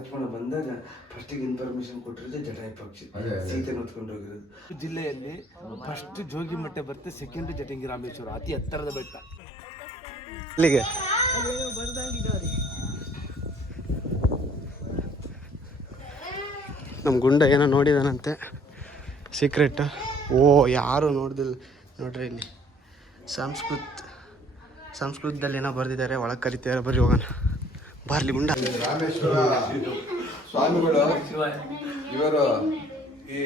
ಲಕ್ಷ್ಮಣ ಬಂದಾಗ ಫಸ್ಟಿಗೆ ಇನ್ಫಾರ್ಮೇಶನ್ ಕೊಟ್ಟಿರೋದು ಜಟಾಯು ಪಕ್ಷಿ ಸೀತೆ ಹೊತ್ಕೊಂಡು ಹೋಗಿರೋದು. ಜಿಲ್ಲೆಯಲ್ಲಿ ಫಸ್ಟ್ ಜೋಗಿಮಟ್ಟ ಬರುತ್ತೆ, ಸೆಕೆಂಡ್ ಜಟಂಗಿ ರಾಮೇಶ್ವರ, ಅತಿ ಎತ್ತರದ ಬೆಟ್ಟ. ಇಲ್ಲಿಗೆ ನಮ್ಮ ಗುಂಡ ಏನೋ ನೋಡಿದಾನಂತೆ ಸೀಕ್ರೆಟ್. ಓ ಯಾರು ನೋಡ್ದಿಲ್ಲ ನೋಡ್ರಿ, ಇಲ್ಲಿ ಸಂಸ್ಕೃತದಲ್ಲಿ ಏನೋ ಬರೆದಿದ್ದಾರೆ, ಒಳಗೆ ಕರಿತಾರೆ. ಬರ್ರಿ ಹೋಗೋಣ, ಬರ್ಲಿ ಗುಂಡ. ರಾಮೇಶ್ವರ ಸ್ವಾಮಿಗಳು ಇವರು ಈ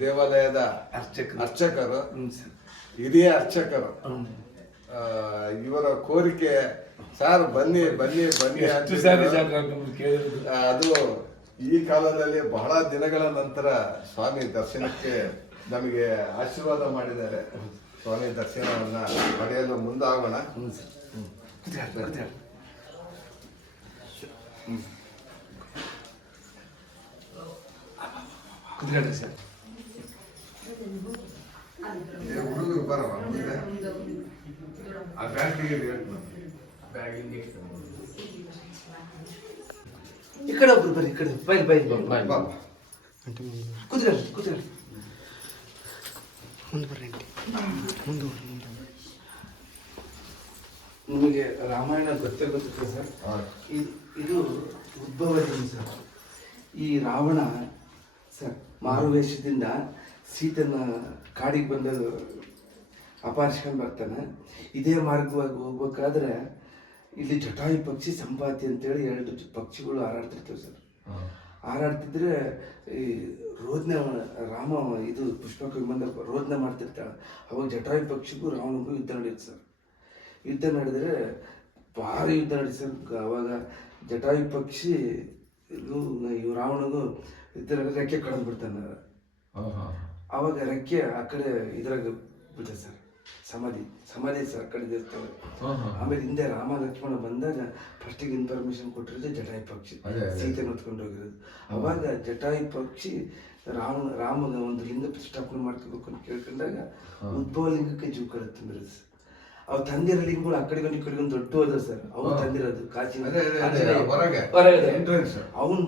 ದೇವಾಲಯದ ಅರ್ಚಕರು, ಹಿರಿಯ ಅರ್ಚಕರು. ಇವರ ಕೋರಿಕೆ ಸರ್ ಬನ್ನಿ ಬನ್ನಿ ಬನ್ನಿ ಅದು ಈ ಕಾಲದಲ್ಲಿ ಬಹಳ ದಿನಗಳ ನಂತರ ಸ್ವಾಮಿ ದರ್ಶನಕ್ಕೆ ನಮಗೆ ಆಶೀರ್ವಾದ ಮಾಡಿದ್ದಾರೆ. ಸ್ವಾಮಿ ದರ್ಶನವನ್ನ ಪಡೆಯಲು ಮುಂದಾಗೋಣ. ಹುಡುಗರು ಬರವ ಈ ಕಡೆ ಒಬ್ರು ಬರ್ರಿ, ಈ ಕಡೆ ಬೈ ಕುದುರೆ ಮುಂದೆ ಬರ್ರಿ ಮುಂದೆ. ನಿಮಗೆ ರಾಮಾಯಣ ಗೊತ್ತಿರುತ್ತೆ ಸರ್. ಇದು ಉದ್ಭವದಿಂದ ಸರ್. ಈ ರಾವಣ ಸರ್ ಮಾರುವೇಷದಿಂದ ಸೀತನ ಕಾಡಿಗೆ ಬಂದ ಅಪಹರಿಸ್ಕೊಂಡು ಬರ್ತಾನೆ. ಇದೇ ಮಾರ್ಗವಾಗಿ ಹೋಗ್ಬೇಕಾದ್ರೆ ಇಲ್ಲಿ ಜಟಾಯು ಪಕ್ಷಿ ಸಂಪಾತಿ ಅಂತೇಳಿ 2 ಪಕ್ಷಿಗಳು ಹಾರಾಡ್ತಿರ್ತವೆ ಸರ್. ಹಾರಾಡ್ತಿದ್ರೆ ಈ ರೋದನೆ ರಾಮ ಇದು ಪುಷ್ಪಕ ವಿಮಾನ ರೋದನೆ ಮಾಡ್ತಿರ್ತಾಳೆ. ಅವಾಗ ಜಟಾಯು ಪಕ್ಷಿಗೂ ರಾವಣಗೂ ಯುದ್ಧ ನಡೆಯುತ್ತೆ ಸರ್. ಯುದ್ಧ ನಡೆದ್ರೆ ಭಾರಿ ಯುದ್ಧ ನಡೀತು ಸರ್. ಅವಾಗ ಜಟಾಯು ಪಕ್ಷಿ ಇವು ರಾವಣಗೂ ಯುದ್ಧ ರೆಕ್ಕೆ ಕಳೆದು ಬಿಡ್ತಾನೆ. ಅವಾಗ ರೆಕ್ಕೆ ಆ ಕಡೆ ಇದ್ರಾಗ ಬಿಡ್ತದೆ ಸರ್, ಸಮಾಧಿ ಸರ್ ಆ ಕಡೆ ಇರ್ತವೆ. ಆಮೇಲೆ ಹಿಂದೆ ರಾಮ ಲಕ್ಷ್ಮಣ ಬಂದಾಗ ಫಸ್ಟಿಗೆ ಇನ್ಫಾರ್ಮೇಶನ್ ಕೊಟ್ಟಿರೋದು ಜಟಾಯು ಪಕ್ಷಿ ಸೀತೆ ಹೊತ್ಕೊಂಡು ಹೋಗಿರೋದು. ಅವಾಗ ಜಟಾಯು ಪಕ್ಷಿ ರಾಮನ ಒಂದು ಲಿಂಗ ಪ್ರತಿಷ್ಠಾಪನೆ ಮಾಡ್ಕೋಬೇಕು ಅಂತ ಕೇಳ್ಕೊಂಡಾಗ ಉದ್ಭವ ಲಿಂಗಕ್ಕೆ ಜೀವ ಕಡೆ ತುಂಬಿರೋದು ಸರ್. ಅವ್ ತಂದಿರೋ ಲಿಂಗಗಳು ಆ ಕಡೆಗೊಂದು ಈ ಕಡೆಗೊಂದು ದೊಡ್ಡ ಹೋದ ಸರ್. ಅವ್ನು ತಂದಿರೋದು ಕಾಚಿನ ಅವನು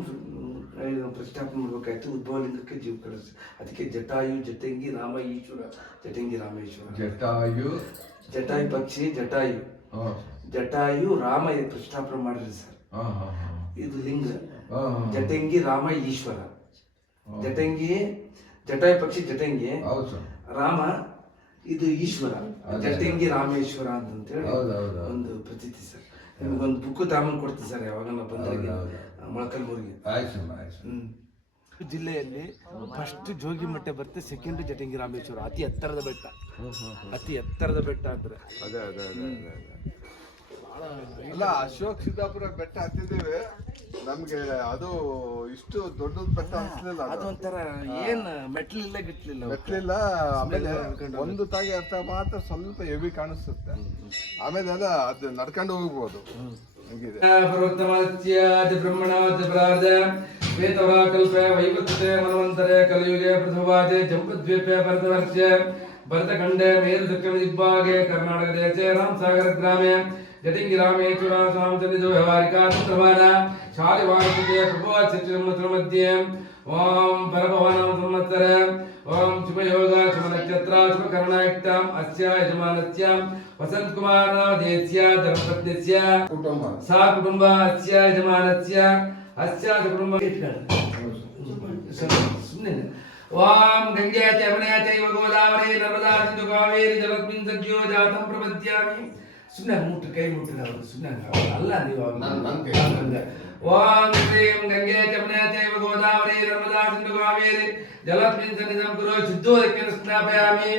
ಪ್ರತಿಷ್ಠಾಪನೆ ಮಾಡ್ಬೇಕಾಯ್ತು. ಉದ್ಭವ ಲಿಂಗಕ್ಕೆ ಜೀವ ಕಳಿಸ್. ಅದಕ್ಕೆ ಜಟಾಯು ಜಟಂಗಿ ರಾಮ ಈಶ್ವರ, ಜಟಂಗಿ ರಾಮೇಶ್ವರ. ಜಟಾಯು ಪಕ್ಷಿ ಜಟಾಯು ರಾಮ ಪ್ರತಿಷ್ಠಾಪನೆ ಮಾಡಿರಿ ಸರ್. ಇದು ಲಿಂಗ ಜಟಂಗಿ ರಾಮ ಈಶ್ವರ. ಜಟಾಯು ಪಕ್ಷಿ ಜಟಂಗಿ ರಾಮ, ಇದು ಈಶ್ವರ ಜಟಂಗಿ ರಾಮೇಶ್ವರ ಅಂತೇಳಿ ಒಂದು ಪ್ರತೀತಿ ಸರ್. ನಿಮ್ಗೊಂದು ಬುಕ್ ತಾಮನ್ ಕೊಡ್ತೀನಿ ಸರ್ ಯಾವಾಗ ಬಂದಾಗ ಮೊಳಕಲ್ಮೂರಿಗೆ. ಜಿಲ್ಲೆಯಲ್ಲಿ ಫಸ್ಟ್ ಜೋಗಿಮಟ್ಟ ಬರುತ್ತೆ, ಸೆಕೆಂಡ್ ಜಟಂಗಿ ರಾಮೇಶ್ವರ, ಅತಿ ಎತ್ತರದ ಬೆಟ್ಟ. ಅಂದ್ರೆ ಇಲ್ಲ, ಅಶೋಕ್ ಸಿದ್ದಾಪುರ ಬೆಟ್ಟ ಹತ್ತಿದ್ದೇವೆ. ನಮ್ಗೆ ಅದು ಇಷ್ಟು ದೊಡ್ಡದ ಬೆಟ್ಟ ಅನ್ಸಲಿಲ್ಲ. ಅದೊಂಥರ ಏನ್ ಮೆಟ್ಲಿಲ್ಲ. ಆಮೇಲೆ ಒಂದು ತಾಗಿ ಅರ್ಥ ಮಾತ್ರ ಸ್ವಲ್ಪ ಹೆವಿ ಕಾಣಿಸುತ್ತೆ. ಆಮೇಲೆ ಅದ ಅದು ನಡ್ಕೊಂಡು ಹೋಗ್ಬೋದು. ಭರತಖಂಡೇ ಮೇರು ದಕ್ಷಿಣ ದಿಗ್ಭಾಗೆ ಕರ್ನಾಟಕ ದೇಶೆ ರಾಮಸಾಗರ ಗ್ರಾಮೆ ಜಟಂಗಿ ರಾಮೇಶ್ವರ ಸ್ವಾಮಿತನಿದು ವ್ಯವಹಾರಿಕ ತಂತ್ರಮಾನ ಶಾಲಿವಾರ್ಷಿಕೆ ಪ್ರಭುವಾಚ್ಯ ಮಧ್ಯೆ ಓಂ ಪರಭವನ ಸಂವತ್ಸರ ಓಂ ಶುಭಯೋಗ ಶುಭ ನಕ್ಷತ್ರ ಶುಭ ಕರ್ಣಾಯುಕ್ತಂ ಅಸ್ಯ ಯಜಮಾನಸ್ಯ ವಸಂತ ಕುಮಾರ ದೇಸ್ಯ ಧರ್ಮಪತ್ನಿಸ್ಯ ಸಾ ಕುಟುಂಬ ಅಸ್ಯ ಯಜಮಾನಸ್ಯ ಅಸ್ಯ ಕುಟುಂಬ ಸುಮ್ಮನೆ ಓಂ ಗಂಗೆ ಚ ಚೈವ ಗೋದಾವರಿ ನರ್ಮದಾ ಸಿಂಧು ಕಾವೇರಿ ಜಲಸ್ಮಿನ್ ಸದ್ಯೋ ಜಾತಂ ಪ್ರಪದ್ಯಾಮಿ. ಸುಮ್ಮನೆ ಮುಟ್ಟು ಕೈ ಮುಟ್ಟಿದ ಅವರು ಸುಮ್ಮನೆ ಅಲ್ಲ ನೀವು ಓಂ ಶ್ರೀಂ ಗಂಗೆ ಚ ಚೈವ ಗೋದಾವರಿ ನರ್ಮದಾ ಸಿಂಧು ಕಾವೇರಿ ಜಲಸ್ಮಿನ್ ಸನ್ನಿಧಂ ಕುರು ಸಿದ್ಧೋದಕ್ಕೆ ಸ್ನಾಪಯಾಮಿ.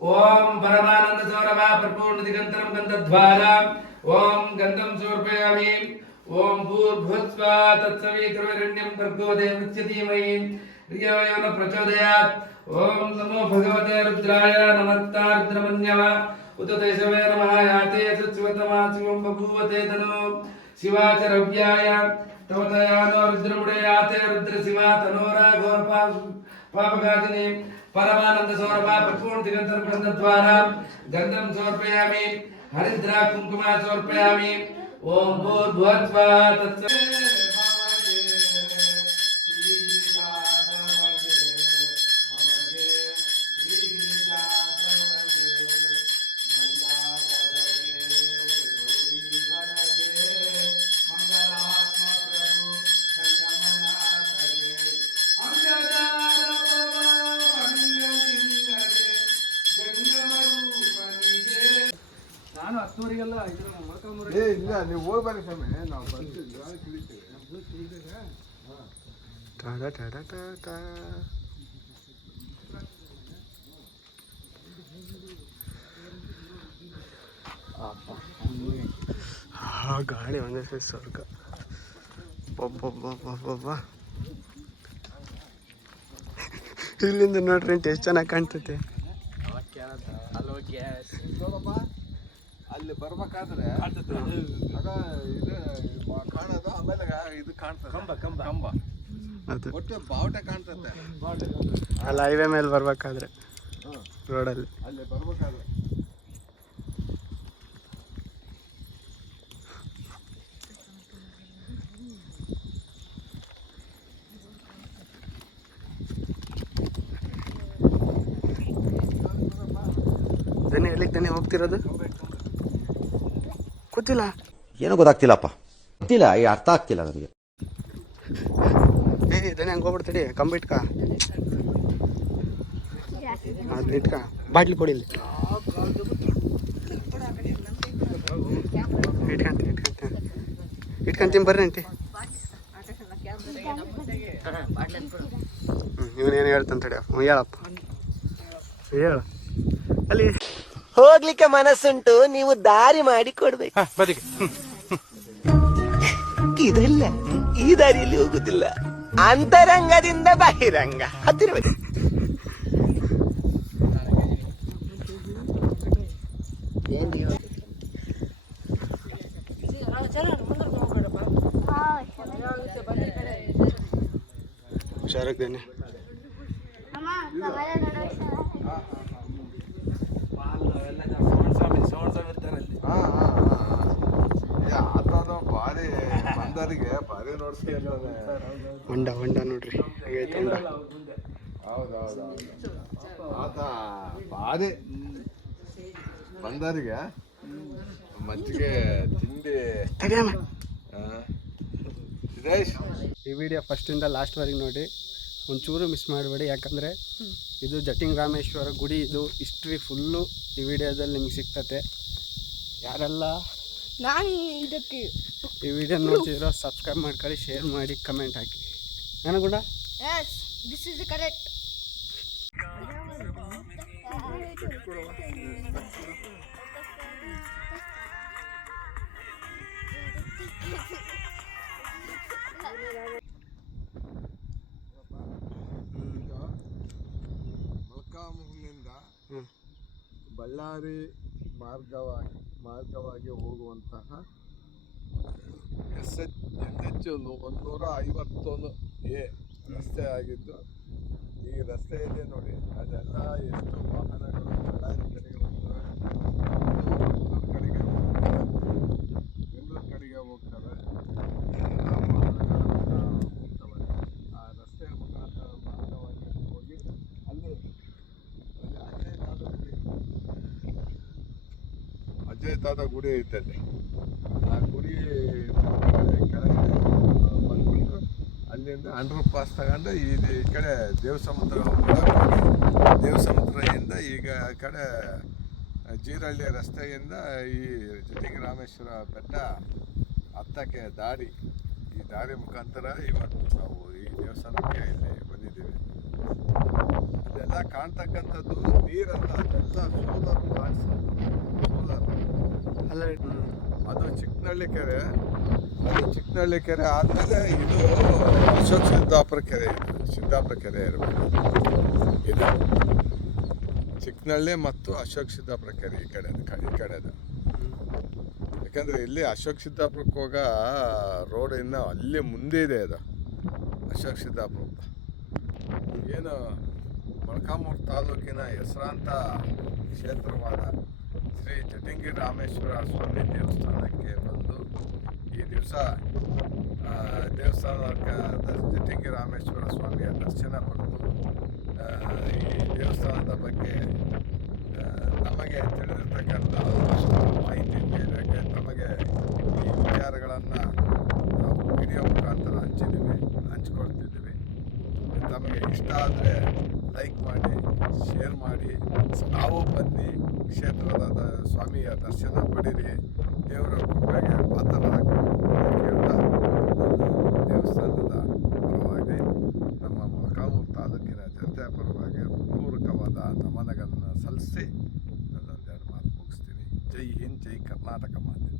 ಓಂ ಪರಮಾನಂದ ಸೌರಭ ಪರಿಪೂರ್ಣ ದಿಗಂತರಂ ಗಂಧದ್ವಾರ ಓಂ ಗಂಧಂ ಸಮರ್ಪಯಾಮಿ. ಓಂ ಭೂರ್ಭುವಸ್ವ ತತ್ಸವಿತುರ್ವರೆಣ್ಯಂ ಭರ್ಗೋ ದೇವಸ್ಯ ಧೀಮಹಿ ಧಿಯೋ ಯೋ ನ ಪ್ರಚೋದಯಾತ್. ಓಂ ನಮೋ ಭಗವತೆ ರುದ್ರಾಯ ನಮಸ್ತಾ ರುದ್ರಮನ್ಯವ ಉತ ತೈಷವೇ ನಮಃ ಯಾತೆ ಸತ್ಸ್ವತಮಾ ಶಿವಂ ಬಭೂವತೆ ತನೋ ಶಿವಾಚರವ್ಯಾಯ ತವತಯಾನೋ ರುದ್ರಮುಡೆ ಯಾತೆ ರುದ್ರ ಶಿವ ತನೋರ ಘೋರ ಪಾಪಘಾತಿನಿ. ಪರಮಾನಂದ ಸೌರಭ ಪರಿಪೂರ್ಣ ದಿಗಂತರ ಗಂಧದ್ವಾರ ಗಂಧಂ ಸಮರ್ಪಯಾಮಿ. ಹರಿದ್ರಾ ಕುಂಕುಮ ಸಮರ್ಪಯಾಮಿ. ಓಂ ಭೂರ್ಭುವಸ್ವಾಹ ತತ್ಸವಿತುರ್ವರೆಣ್ಯಂ ನಾನು 10:00 ಏ ಇಲ್ಲ ನೀವು ಹೋಗಿ ಬನ್ನಿ ಸ್ವಾಮಿ ನಾವು ಬರ್ತೀವಿ ತಿಳಿತೀವಿ ಗಾಳಿ ಒಂದೇ ಸರಿ ಸ್ವರ್ಗ. ಒಬ್ಬೊಬ್ಬ ಇಲ್ಲಿಂದ ನೋಡ್ರಿ ಎಷ್ಟು ಚೆನ್ನಾಗಿ ಕಾಣ್ತೈತೆ. ಅಲ್ಲಿ ಬರ್ಬೇಕಾದ್ರೆ ಇದು ಕಾಣೋದು ಆಮೇಲೆ ಇದು ಕಾಣ್ತದೆ ಕಂಬ ಅದು ಒಟ್ಟು ಬಾವುಟ ಕಾಣ್ತದೆ ಅಲ್ಲಿ ಹೈವೇ ಮೇಲೆ ಬರ್ಬೇಕಾದ್ರೆ ರೋಡಲ್ಲಿ. ಅಲ್ಲಿ ಬರ್ಬೇಕಾದ್ರೆ ದನಿ ಎಲ್ಲಿಗೆ ದನಿ ಹೋಗ್ತಿರೋದು ಗೊತ್ತಿಲ್ಲ. ಏನೋ ಗೊತ್ತಾಗ್ತಿಲ್ಲಪ್ಪ, ಗೊತ್ತಿಲ್ಲ, ಈ ಅರ್ಥ ಆಗ್ತಿಲ್ಲ ನನಗೆ. ದನಿ ಹಂಗೆ ಹೋಗ್ಬಿಡ್ತಡಿ. ಕಂಬ ಇಟ್ಕ, ಅದು ಇಟ್ಕ, ಬಾಟ್ಲಿ ಕೊಡಿ ಇಲ್ಲಿ. ಇಟ್ಕೊಂತೀನಿ ಬರ್ರಿ ಅಂಟಿ. ಇವನೇನು ಹೇಳ್ತಾನೆ ತಡಿ. ಹೇಳಪ್ಪ ಹೇಳು. ಅಲ್ಲಿ ಹೋಗ್ಲಿಕ್ಕೆ ಮನಸ್ಸುಂಟು, ನೀವು ದಾರಿ ಮಾಡಿ ಕೊಡ್ಬೇಕು. ಬದಿಗೆ ಇದಲ್ಲ, ಈ ದಾರಿಯಲ್ಲಿ ಹೋಗುದಿಲ್ಲ, ಅಂತರಂಗದಿಂದ ಬಹಿರಂಗ ಹತ್ತಿರಬೇಕು. ಹುಷಾರಾಗ್ದೇನೆ. ಆತದ ಭಾರಿ ಬಂದರಿಗೆ ಭಾರಿ ನೋಡ್ಸಿ ಹೊಂಡ ನೋಡ್ರಿ ಹೇಗೈತೆ ಹೊಂಡ. ಹೌದೌದು ಆತ ಭಾರಿ ಬಂದರಿಗೆ ಮಜ್ಜಿಗೆ ತಿಂಡಿ. ಸಿದ್ದೇಶ್, ಈ ವಿಡಿಯೋ ಫಸ್ಟಿಂದ ಲಾಸ್ಟ್ವರೆಗೆ ನೋಡಿ, ಒಂಚೂರು ಮಿಸ್ ಮಾಡಬೇಡಿ. ಯಾಕಂದರೆ ಇದು ಜಟಿಂಗ್ ರಾಮೇಶ್ವರ ಗುಡಿ, ಇದು ಹಿಸ್ಟ್ರಿ ಫುಲ್ಲು ಈ ವಿಡಿಯೋದಲ್ಲಿ ನಿಮ್ಗೆ ಸಿಗ್ತತೆ. ಯಾರೆಲ್ಲ ನಾನು ಇದಕ್ಕೆ ಈ ವಿಡಿಯೋ ನೋಡ್ತಿದ್ದೀರೋ ಸಬ್ಸ್ಕ್ರೈಬ್ ಮಾಡ್ಕೊಳ್ಳಿ, ಶೇರ್ ಮಾಡಿ, ಕಮೆಂಟ್ ಹಾಕಿ. ನನಗುಡ ಎಸ್ ದಿಸ್ ಇಸ್ ಕರೆಕ್ಟ್. ಮೊಳಕಾಲ್ಮೂರಿನಿಂದ ಬಳ್ಳಾರಿ ಮಾರ್ಗವಾಗಿ ಹೋಗುವಂತಹ NH 151A ರಸ್ತೆ ಆಗಿದ್ದು, ಈ ರಸ್ತೆ ಇದೆ ನೋಡಿ, ಅದೆಲ್ಲ ಎಷ್ಟು ವಾಹನಗಳು ಬಳ್ಳಾರಿ ಕಡೆಗೆ ಹೋಗ್ತವೆ, ಬೆಂಗಳೂರು ಕಡೆಗೆ ಹೋಗ್ತವೆ, ಎಲ್ಲ ವಾಹನಗಳು ಹೋಗ್ತವೆ. ಆ ರಸ್ತೆಯ ಮುಖಾಂತರ ಮಾರ್ಗವಾಗಿ ಹೋಗಿ ಅಲ್ಲಿ ಅಜಯ್ ತಾತ ಗುಡಿ ಐತಲ್ಲಿ. ಆ ಗುಡಿ ಕೆಳಗಡೆ ಬಂದ್ಬಿಟ್ಟು ಅಲ್ಲಿಂದ ಅಂಡರ್ ಪಾಸ್ ತಗೊಂಡು ಈ ಕಡೆ ದೇವಸಮುದ್ರ ದೇವಸಮುದ್ರದಿಂದ ಈಗ ಆ ಕಡೆ ಜೀರಳ್ಳಿ ರಸ್ತೆಯಿಂದ ಈ ಜಟಿಂಗ್ ರಾಮೇಶ್ವರ ಬೆಟ್ಟ ಹತ್ತಕ್ಕೆ ದಾರಿ, ಈ ದಾರಿ ಮುಖಾಂತರ ಇವತ್ತು ನಾವು ಈ ದೇವಸ್ಥಾನಕ್ಕೆ ಇಲ್ಲಿ ಬಂದಿದ್ದೀವಿ. ಅದೆಲ್ಲ ಕಾಣ್ತಕ್ಕಂಥದ್ದು ನೀರಲ್ಲ, ಅದೆಲ್ಲ ಸೋಲಾರ್ ಪ್ಲಾಂಟ್ಸ್. ಸೋಲಾರ್ ಅಲ್ಲ ಅದು ಚಿಕ್ಕನಹಳ್ಳಿ ಕೆರೆ. ಅದು ಚಿಕ್ಕನಹಳ್ಳಿ ಕೆರೆ ಆದಮೇಲೆ ಇದು ಅಶೋಕ್ ಸಿದ್ದಾಪುರ ಕೆರೆ. ಸಿದ್ದಾಪುರ ಕೆರೆ ಇರಬೇಕು ಇದು. ಚಿಕ್ಕನಹಳ್ಳಿ ಮತ್ತು ಅಶೋಕ್ ಸಿದ್ದಾಪುರ ಕೆರೆ ಈ ಕಡೆದು. ಯಾಕಂದರೆ ಇಲ್ಲಿ ಅಶೋಕ್ ಸಿದ್ದಾಪುರಕ್ಕೆ ಹೋಗೋ ರೋಡ್ ಇನ್ನು ಅಲ್ಲಿ ಮುಂದೆ ಇದೆ. ಅದು ಅಶೋಕ್ ಸಿದ್ದಾಪುರ ಏನು ಮೊಳಕಾಲ್ಮೂರು ತಾಲೂಕಿನ ಹೆಸರಾಂತ ಕ್ಷೇತ್ರವಾದ ಶ್ರೀ ಜಟಿಂಗಿ ರಾಮೇಶ್ವರ ಸ್ವಾಮಿ ದೇವಸ್ಥಾನಕ್ಕೆ ಬಂದು ಈ ದಿವಸ ದೇವಸ್ಥಾನದ ಜಟಿಂಗಿ ರಾಮೇಶ್ವರ ಸ್ವಾಮಿಯ ದರ್ಶನ ಪಡೆದು ಈ ದೇವಸ್ಥಾನದ ಬಗ್ಗೆ ನಮಗೆ ತಿಳಿದಿರ್ತಕ್ಕಂಥ ಮಾಹಿತಿ ಮೇರೆಗೆ ತಮಗೆ ಈ ವಿಚಾರಗಳನ್ನು ನಾವು ವಿಡಿಯೋ ಮುಖಾಂತರ ಹಂಚ್ಕೊಳ್ತಿದ್ದೀವಿ. ತಮಗೆ ಇಷ್ಟ ಆದರೆ ಲೈಕ್ ಮಾಡಿ, ಶೇರ್ ಮಾಡಿ, ನಾವು ಬನ್ನಿ ಕ್ಷೇತ್ರದ ಸ್ವಾಮಿಯ ದರ್ಶನ ಪಡೀರಿ, ದೇವರ ಕೃಪೆಗೆ ಪಾತ್ರರಾಗಿ ಕೇಳ್ತಾ ದೇವಸ್ಥಾನದ ಪರವಾಗಿ ನಮ್ಮ ಮೊಳಕಾಲ್ಮೂರು ತಾಲೂಕಿನ ಜನತೆಯ ಪರವಾಗಿ ಪೂರ್ವಕವಾದ ನಮನಗಳನ್ನು ಸಲ್ಲಿಸಿ ನನ್ನೊಂದೆರಡು ಮಾತು ಮುಗಿಸ್ತೀನಿ. ಜೈ ಹಿಂದ್, ಜೈ ಕರ್ನಾಟಕ ಮಾತೆ.